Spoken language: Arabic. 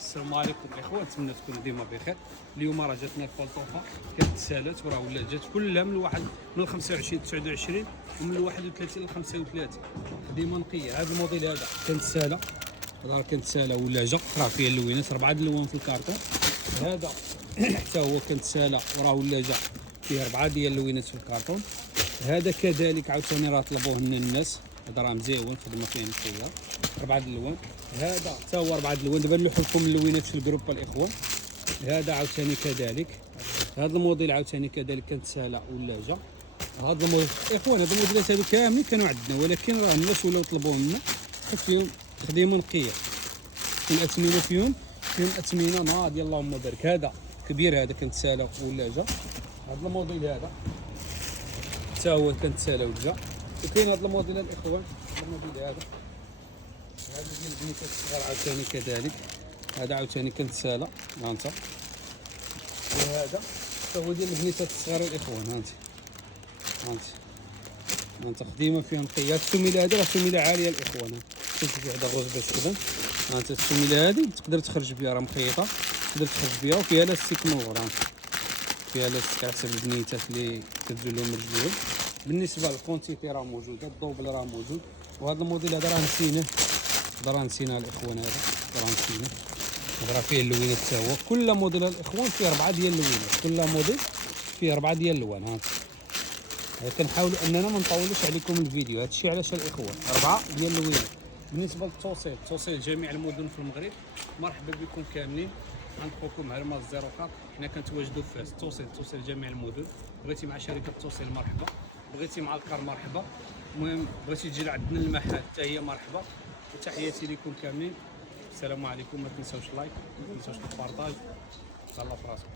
السلام عليكم الاخوان، نتمنى تكونوا ديما بخير. اليوم راه جاتنا الفلطوفه كتسالات وراه ولا جات كلها من الواحد من 25 29 ومن 31 ل 35 ديما نقيه. هذا الموديل هذا كنتسالى، راه كنتسالى ولا جا راه فيه اللوينات 4 الالوان في الكارطون. هذا حتى هو كنتسالى وراه ولا جا فيه 4 ديال اللوينات في الكارطون. هذا كذلك عاوتاني راه طلبوه لنا الناس، هذا راه مزيون خدمه فيه نقيه 4 الالوان. هذا حتى هو 4 الالوان. دابا نلوح لكم اللوينات في الجروب الاخوان. هذا عاوتاني كذلك، هذا الموديل عاوتاني كذلك كنتسالى ولا جا. هذا الموديل اخوان، هذا الموديلات هادو كاملين كانوا عندنا، ولكن راه الناس ولاو يطلبوهم لنا حيت فيهم خدمه نقيه، فيهم اثمنه فيهم اثمنه ناضيه اللهم بارك. هذا كبير، هذا كنتسالى ولا جا. هذا الموديل هذا حتى هو كنتسالى ولا جا. وكاين هذا الموديل الاخوان، هذا الموديل هذا ديال البنيتات الصغار عاوتاني كذلك. هذا عاوتاني كنتسالى ها انت. وهذا حتى هو ديال البنيتات الصغار الاخوان. ها انت خديمه فيها نقيه. السميله هذه راه سميله عاليه الاخوان. شوف في واحد الغوز باش تخدم. ها انت السميله هذه تقدر تخرج بها، راه مخيطه تقدر تخرج بها، وفيها لاستيك نور. فيها لاستيك على حسب البنيتات اللي كتزول لهم رجليهم. بالنسبه للكونتيتي راه موجوده، الدوبل راه موجود. وهذا الموديل هذا راه نسيناه الاخوان. هذا راه نسيناه، راه فيه اللوينات حتى هو. كل موديل الاخوان فيه 4 ديال اللوينات، كل موديل فيه 4 ديال اللوان. ها كنحاولوا اننا ما نطولوش عليكم الفيديو. هذا الشيء علاش الاخوان 4 ديال اللوينات. بالنسبه للتوصيل جميع المدن في المغرب، مرحبا بكم كاملين. عند خوكم هرمز 04. حنا كنتواجدوا في فاس. توصيل جميع المدن. بغيتي مع شركه التوصيل مرحبا، بغيتي مع الكار مرحبا. المهم بغيتي تجي لعندنا المحل حتى هي مرحبا. وتحياتي لكم كاملين. السلام عليكم. ما تنساوش لايك، ما تنساوش البارطاج. تهلاو في راسكم.